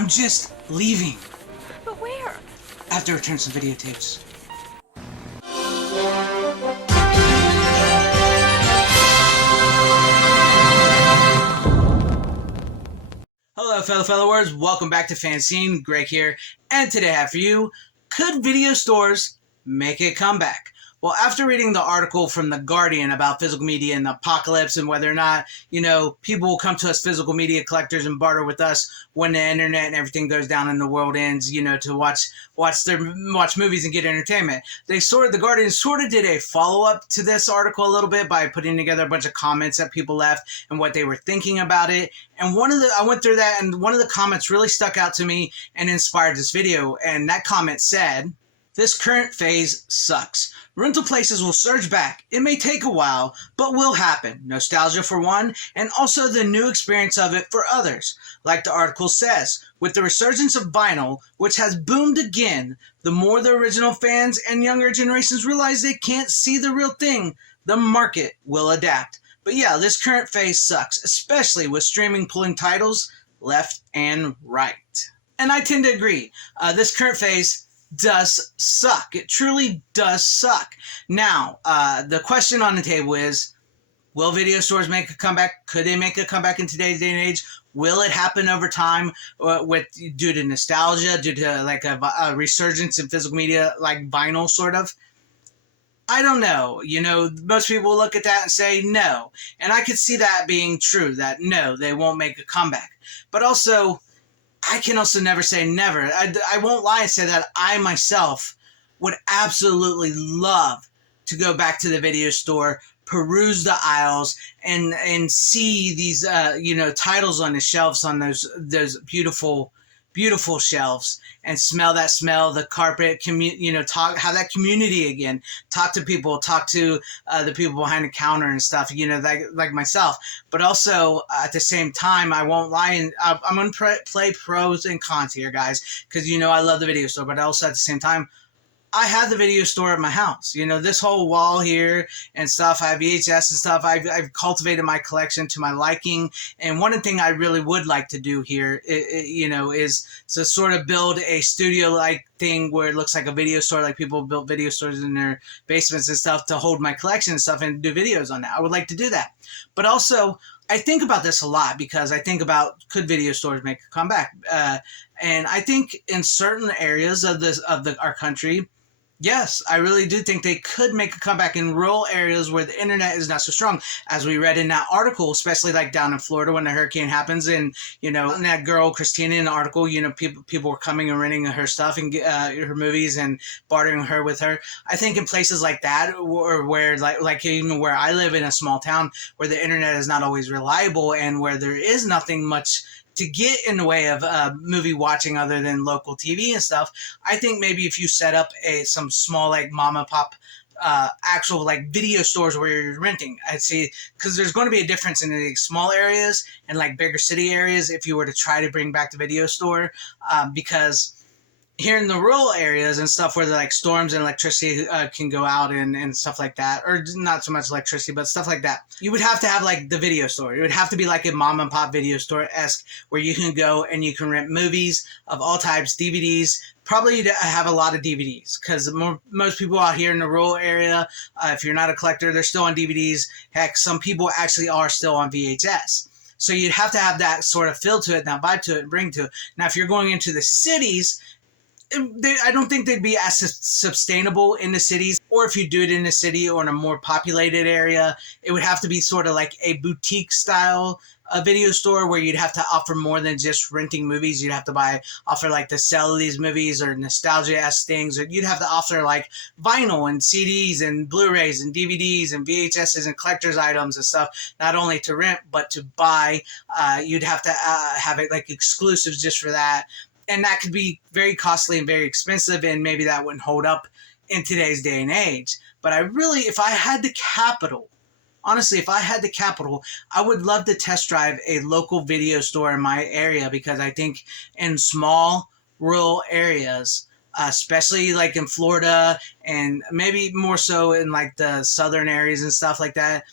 I'm just leaving. But where? I have to return some videotapes. Hello, fellow followers. Welcome back to FanZcene. Greg here. And today I have for you, could video stores make a comeback? Well, after reading the article from The Guardian about physical media and the apocalypse and whether or not, people will come to us physical media collectors and barter with us when the internet and everything goes down and the world ends, to watch movies and get entertainment. The Guardian sort of did a follow-up to this article a little bit by putting together a bunch of comments that people left and what they were thinking about it. And I went through that, and one of the comments really stuck out to me and inspired this video. And that comment said, "This current phase sucks. Rental places will surge back. It may take a while, but will happen. Nostalgia for one, and also the new experience of it for others. Like the article says, with the resurgence of vinyl, which has boomed again, the more the original fans and younger generations realize they can't see the real thing, the market will adapt. But yeah, this current phase sucks, especially with streaming pulling titles left and right." And I tend to agree. This current phase does suck. It truly does suck. Now, the question on the table is, will video stores make a comeback? Could they make a comeback in today's day and age? Will it happen over time due to nostalgia, due to like a resurgence in physical media like vinyl sort of? I don't know. Most people look at that and say no. And I could see that being true, that no, they won't make a comeback. But also, I can also never say never. I won't lie and say that I myself would absolutely love to go back to the video store, peruse the aisles, and see these titles on the shelves on those beautiful shelves, and smell the carpet, have that community again, talk to people, talk to the people behind the counter and stuff, like myself. But also, at the same time, I won't lie, and I'm going to play pros and cons here, guys, because, I love the video store, but also at the same time, I have the video store at my house. This whole wall here and stuff, I have VHS and stuff. I've cultivated my collection to my liking. And one thing I really would like to do here, is to sort of build a studio-like thing where it looks like a video store, like people built video stores in their basements and stuff to hold my collection and stuff and do videos on that. I would like to do that. But also, I think about this a lot because I think about, could video stores make a comeback? And I think in certain areas of our country, yes, I really do think they could make a comeback in rural areas where the internet is not so strong. As we read in that article, especially like down in Florida when the hurricane happens, and and that girl Christina in the article, people were coming and renting her stuff and her movies and bartering her with her. I think in places like that, or where like even where I live in a small town where the internet is not always reliable and where there is nothing much to get in the way of movie watching other than local TV and stuff, I think maybe if you set up some small like mom and pop actual like video stores where you're renting, I'd say, because there's going to be a difference in the small areas and like bigger city areas if you were to try to bring back the video store, because here in the rural areas and stuff where the like storms and electricity can go out and stuff like that, or not so much electricity, but stuff like that, you would have to have like the video store. It would have to be like a mom and pop video store-esque where you can go and you can rent movies of all types, DVDs, probably to have a lot of DVDs, because most people out here in the rural area, if you're not a collector, they're still on DVDs. Heck, some people actually are still on VHS. So you'd have to have that sort of feel to it, that vibe to it, and bring to it. Now, if you're going into the cities, I don't think they'd be as sustainable in the cities, or if you do it in the city or in a more populated area, it would have to be sort of like a boutique style video store where you'd have to offer more than just renting movies. You'd have to offer like the sell of these movies or nostalgia-esque things, or you'd have to offer like vinyl and CDs and Blu-rays and DVDs and VHSs and collector's items and stuff, not only to rent but to buy. You'd have to have it like exclusives just for that. And that could be very costly and very expensive, and maybe that wouldn't hold up in today's day and age. But if I had the capital, honestly, if I had the capital, I would love to test drive a local video store in my area, because I think in small rural areas, especially like in Florida and maybe more so in like the southern areas and stuff like that,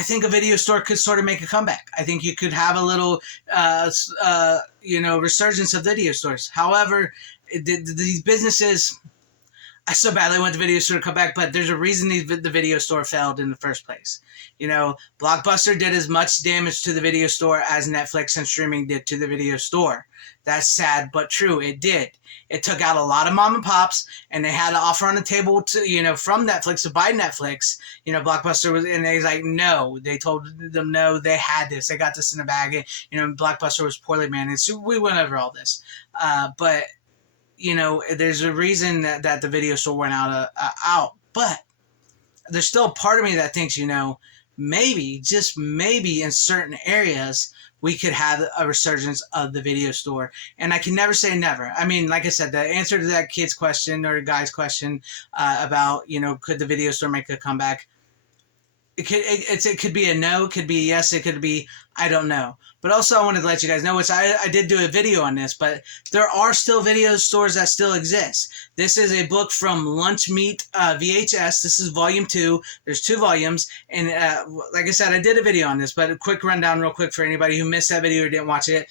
I think a video store could sort of make a comeback. I think you could have a little, resurgence of video stores. However, these businesses, I so badly want the video store to come back, but there's a reason the video store failed in the first place. Blockbuster did as much damage to the video store as Netflix and streaming did to the video store. That's sad, but true. It did. It took out a lot of mom and pops, and they had an offer on the table to, from Netflix to buy Netflix. Blockbuster was, and they was like, no. They told them no. They had this. They got this in the bag. And, Blockbuster was poorly managed. So we went over all this, but there's a reason that the video store went out. But there's still a part of me that thinks, maybe, just maybe in certain areas, we could have a resurgence of the video store. And I can never say never. I mean, like I said, the answer to that kid's question or guy's question about, could the video store make a comeback? It could be a no, it could be a yes, it could be I don't know. But also I wanted to let you guys know, which I did do a video on this, but there are still video stores that still exist. This is a book from Lunch Meat VHS. This is volume 2. There's 2 volumes. And like I said, I did a video on this, but a quick rundown real quick for anybody who missed that video or didn't watch it.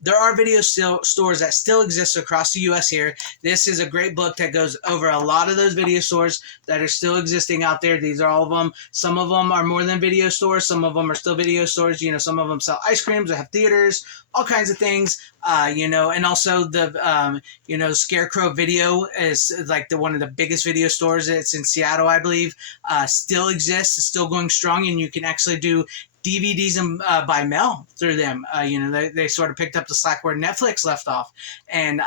There are video stores that still exist across the U.S. here. This is a great book that goes over a lot of those video stores that are still existing out there. These are all of them. Some of them are more than video stores. Some of them are still video stores. Some of them sell ice creams, they have theaters, all kinds of things, and also the, Scarecrow Video is like one of the biggest video stores. It's in Seattle, I believe, still exists. It's still going strong, and you can actually do DVDs and by mail through them. They sort of picked up the slack where Netflix left off. And,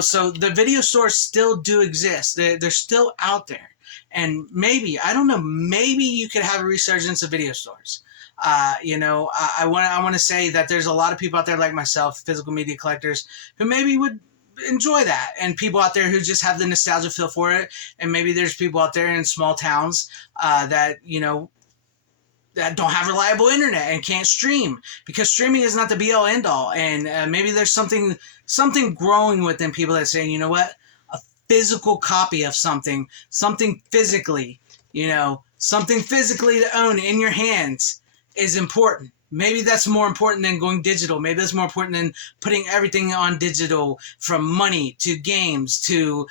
so the video stores still do exist. They're still out there. And maybe, I don't know, maybe you could have a resurgence of video stores. I want to say that there's a lot of people out there like myself, physical media collectors, who maybe would enjoy that, and people out there who just have the nostalgia feel for it. And maybe there's people out there in small towns that that don't have reliable internet and can't stream, because streaming is not the be all end all. And maybe there's something growing within people that say, you know what, a physical copy of something physically, something physically to own in your hands is important. Maybe that's more important than going digital. Maybe that's more important than putting everything on digital, from money to games to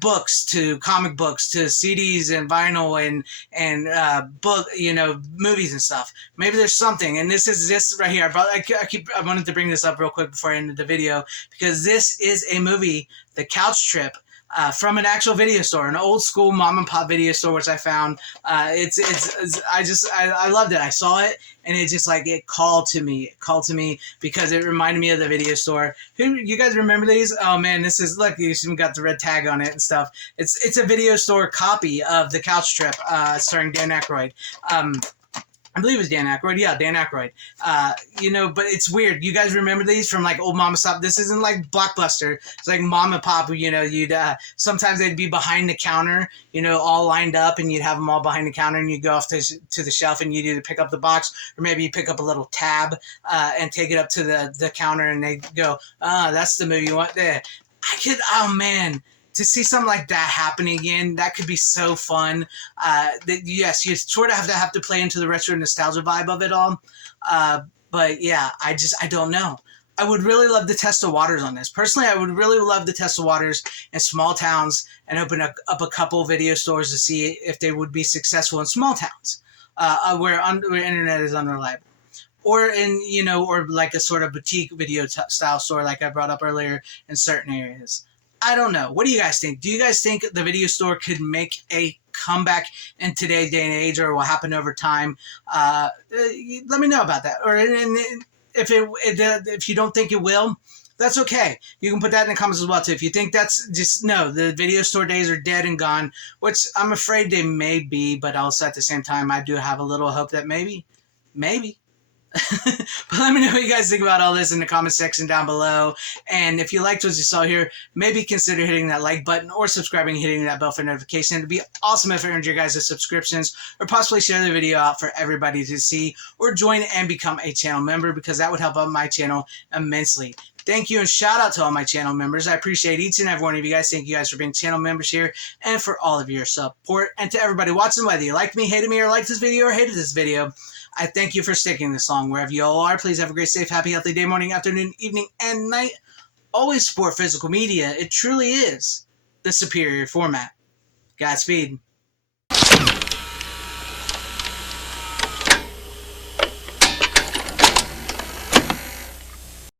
books to comic books to CDs and vinyl and book, movies and stuff. Maybe there's something, and this is this right here. I wanted to bring this up real quick before I ended the video, because this is a movie, The Couch Trip, from an actual video store, an old school mom and pop video store, which I found. I loved it. I saw it, and it just it called to me. Because it reminded me of the video store. You guys remember these? Oh man, this is, look, you even got the red tag on it and stuff. It's a video store copy of The Couch Trip, starring Dan Aykroyd. I believe it was Dan Aykroyd. Yeah, Dan Aykroyd. But it's weird. You guys remember these from old mom and pop? This isn't like Blockbuster. It's like mom and pop. You'd sometimes they'd be behind the counter, all lined up, and you'd have them all behind the counter, and you'd go off to the shelf, and you'd either pick up the box, or maybe you pick up a little tab and take it up to the counter, and they go, that's the movie you want there. Oh man. To see something like that happen again, that could be so fun. Yes, you sort of have to play into the retro nostalgia vibe of it all. But yeah, I don't know. I would really love to test the waters on this. Personally, I would really love to test the waters in small towns and open up a couple video stores to see if they would be successful in small towns where internet is unreliable. Or or like a sort of boutique video style store like I brought up earlier in certain areas. I don't know. What do you guys think? Do you guys think the video store could make a comeback in today's day and age, or will happen over time? Let me know about that. Or if you don't think it will, that's okay. You can put that in the comments as well too. If you think that's just, no, the video store days are dead and gone, which I'm afraid they may be, but also at the same time, I do have a little hope that maybe. But let me know what you guys think about all this in the comment section down below. And if you liked what you saw here, maybe consider hitting that like button or subscribing and hitting that bell for notification. It'd be awesome if it earned your guys' subscriptions, or possibly share the video out for everybody to see, or join and become a channel member, because that would help out my channel immensely. Thank you and shout out to all my channel members. I appreciate each and every one of you guys. Thank you guys for being channel members here and for all of your support. And to everybody watching, whether you liked me, hated me, or liked this video or hated this video, I thank you for sticking this long. Wherever you all are, please have a great, safe, happy, healthy day, morning, afternoon, evening, and night. Always support physical media. It truly is the superior format. Godspeed.